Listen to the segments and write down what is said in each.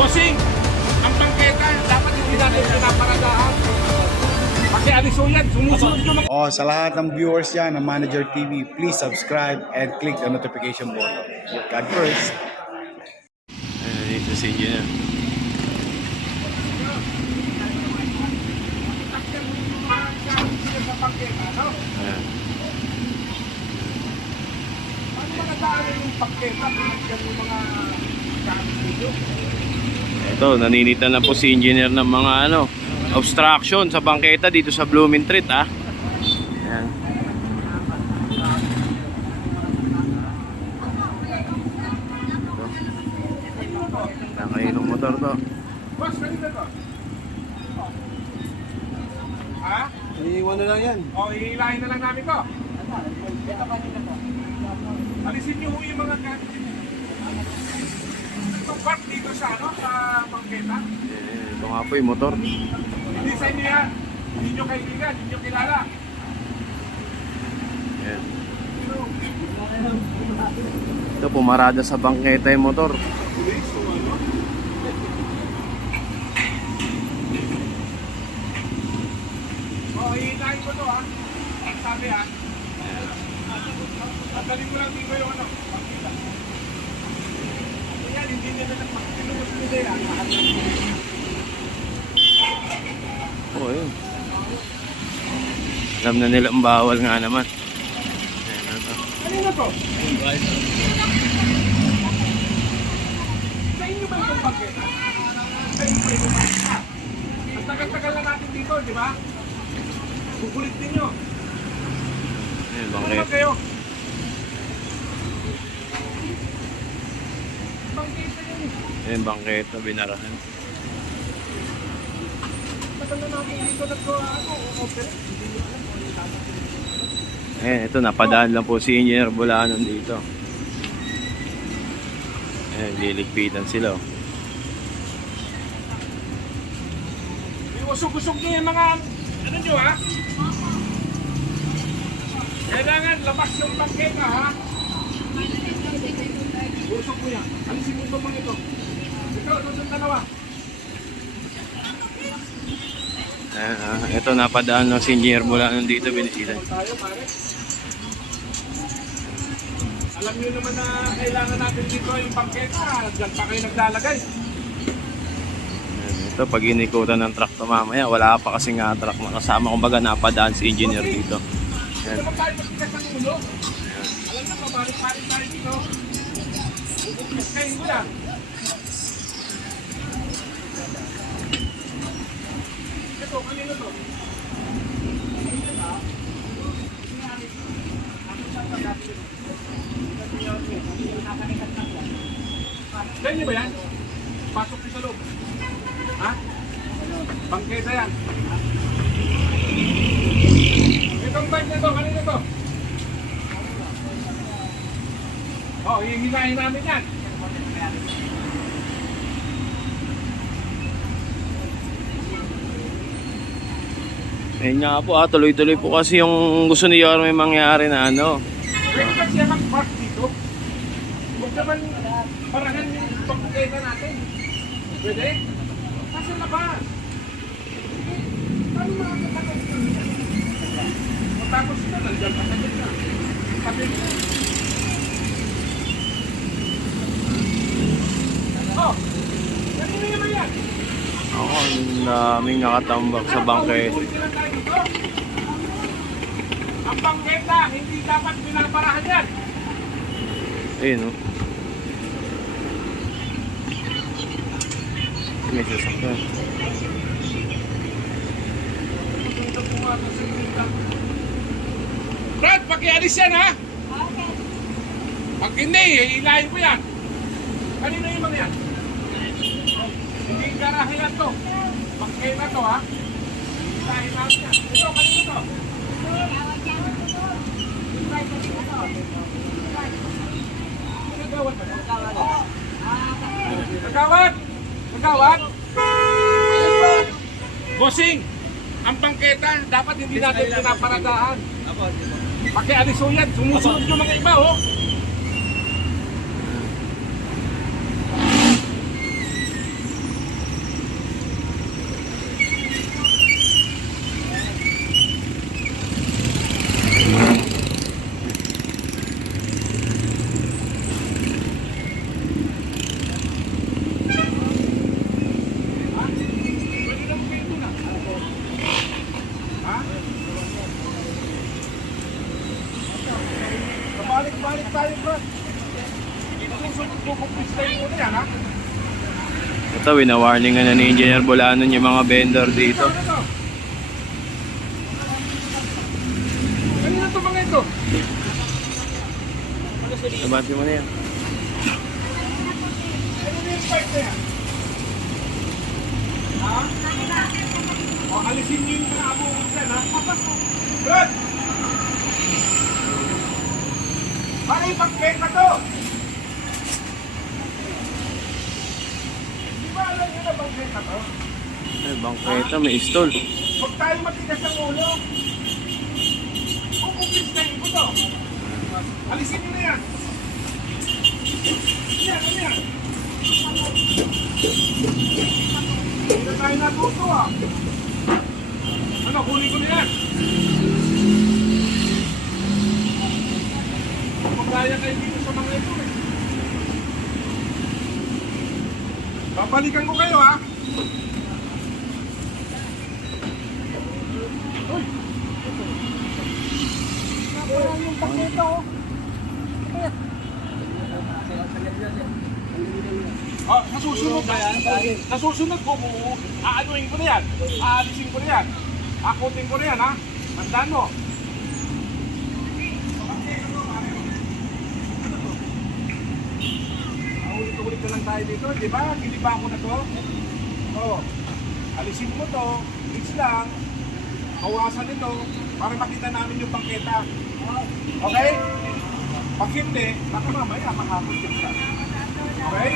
Bossing, ang bangketa, dapat hindi natin pinaparadahan. Pakialis ho yan, sumusunod yung mga... Oh, sa lahat ng viewers yan ng Manager TV, please subscribe and click the notification button. God first. Dito si Engineer. sa bangketa, no? Ayan. Ano mga daan yung bangketa, pinagyan yung mga gamit dito? Ito, naninitan na po si Engineer ng mga obstruction sa bangketa dito sa Blooming Treat, ha. Ayan. Nakailong motor to. Boss, kanina to? Ha? Iiwan na lang yan. O, ihilahin na lang namin to. Alisin niyo ho yung mga gamit niyo. Itong park dito sa bangketa. Ito nga po yung motor. Hindi sa inyo yan. Hindi nyo kaibigan, hindi nyo kilala. Ayan. Ito, pumarada sa bangketa yung motor. Police o ano? O, hihilahin ko to ha. Ang sabi ha. Tanggalin mo lang dito yung bangketa. Ayan, hindi nyo na nagpakilubos nila yan. Oh, yun. Alam na nila ang bawal nga naman. Ano na to? Sa inyo ba itong bangketa? Sa inyo ba itong bangketa? Ang tagal-tagal na natin dito, di ba? Kukulit ninyo. Ayan, Ano bangketa. ba kayo? Bangketa yun. Ayan, bangketa, binarahan. Tagal na natin dito nag-operate. Hindi nyo alam kung ano yung dapat yun. Ayan, ito, napadaan lang po si Engineer Bulanon dito. Ayan, liligpitan sila. Oh. Usog-usog nyo yung mga, ano nyo ha? Kailangan labas yung bangketa ha? Usog mo yan. Alisin mo itong mga ito. Ito, itong dalawa. Ayan, ito, napadaan lang si Engineer Bulanon dito, binisitan. Tayo pare. Alam nyo naman na kailangan natin dito yung bangketa. Diyan pa kayo naglalagay. Ayan, ito, pag inikutan ng truck to mamaya, wala pa kasi nga truck na kasama. Kumbaga, napadaan si Engineer dito. Hindi naman tayo magtigas ng ulo. Alam na, pabalik-balik tayo dito. Kain mo yan. Ito, kanino to? Ganyan ba yan? Pasok din sa loob. Ha? Bangketa yan. Itong bike na to, kanino to? Oh, hihilahin namin yan. Ayun nga po, tuloy-tuloy po kasi yung gusto ni Yorme mangyari na Pwede ba siya mag-park dito? Huwag naman parahan yung bangketa natin. Pwede? Nasa labas. Paano makakatakas yun? Matapos na, nandiyan pa sa gitna. Sabi mo. Oh! Kanino naman yan? Ako, ang daming nakatambak sa bangketa. Ulit lang tayo dito. Ang bangketa, hindi dapat pinaparahan yan. Ayun, oh. May sasakyan. Brad, pakialis yan ha? Pag hindi, hihilahin ko yan. Kanino yung mga yan? Hindi garahe yan to. Bangketa to ha? Hihilahin natin yan. Ito, kanino to? Nagawad ba? Nagawad! Nagawad! Bossing! Ang bangketa, dapat hindi natin pinaparadahan. Pakialis ho yan, sumusunod yung mga iba oh. Ayan, susunod kukumpistahin ko na yan, ha? Ito, wina-warningan na ni Engineer Bolanon yung mga vendor dito. Ano to? Kanina to mga ito? Sabati mo na yan. Ano na yung pipe na yan? Ha? O, alisin niyo yung mga abukot dyan, ha? Brad! Para ipag-benta to! Di ba alam nyo na bang-benta to? Ay, bangketa, may stall. Huwag tayo matigas ang ulo. Kukumpistahin ko to. Alisin nyo na yan. Ano yan? Hindi na tayo natuto, ah. Ano, kunin ko na yan. Magkaya kayo dito sa mga ito, eh. Babalikan ko kayo, ha? Uy! Nakuha yung pakito, oh. Ah, nasusunod na yan. Nasusunod ko, aanuhin ko na yan. Aalisin ko na yan. Akutin ko na yan, ha? Tandaan mo. Ulit-ulit na lang tayo dito, di ba? Giniba ko na to. Oo. Alisin mo to, please lang. Kawasan nito para makita namin yung bangketa. Okay? Pag hindi, baka mamaya makapot yung ka. Okay?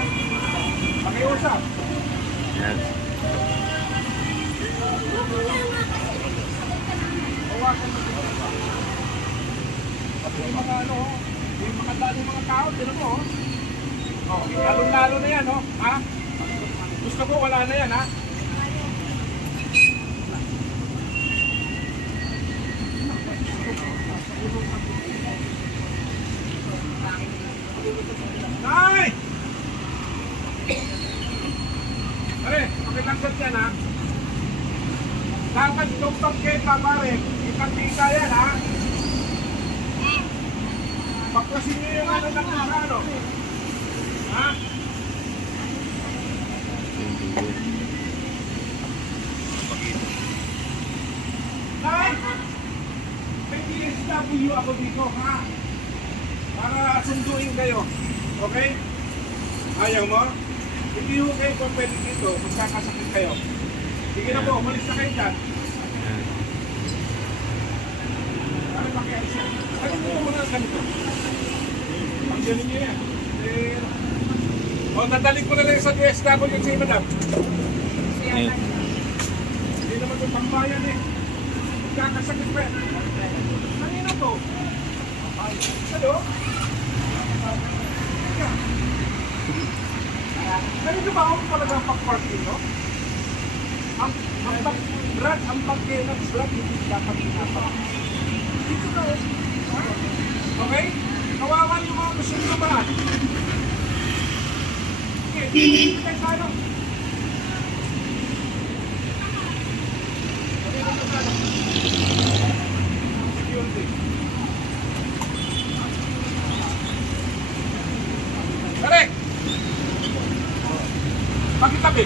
Pakiusap. Yan. Kawasan mo dito. Pati yung mga ano, yung mga dali mga tao, tinan mo, oh, lalo-lalo na yan, oh. Ha? Gusto ko, wala na yan, ha? Nay! Pare, pakilangkat yan, ha? Dapat itong pagketa, pare. Ipagkita yan, ha? Paklasin niyo yung ano ng ano. Ha? Nay! May DSW ako dito, ha? Para sunduin kayo. Okay? Ayaw mo? Hindi ho kayo kung pwede dito, magkakasakit kayo. Sige na po, umalis na kayo dyan. Ano ba kaya siya? Ano mo muna ang ganito? Ang galing niya yan. O, nadalik ko na lang sa DSW yung si Madam. Ayun. Hindi naman yung pambayan eh. Magkakasakit pa. Kanino to? Ano? Kanino ba ako talaga pag-park dito? Brad, ang pagkinas, Brad, hindi dapat pinapak. Dito to. Okay? Kawawa yung mga gusto nyo ba? Okay, hindi tayo sana. Correct! Pakitabi.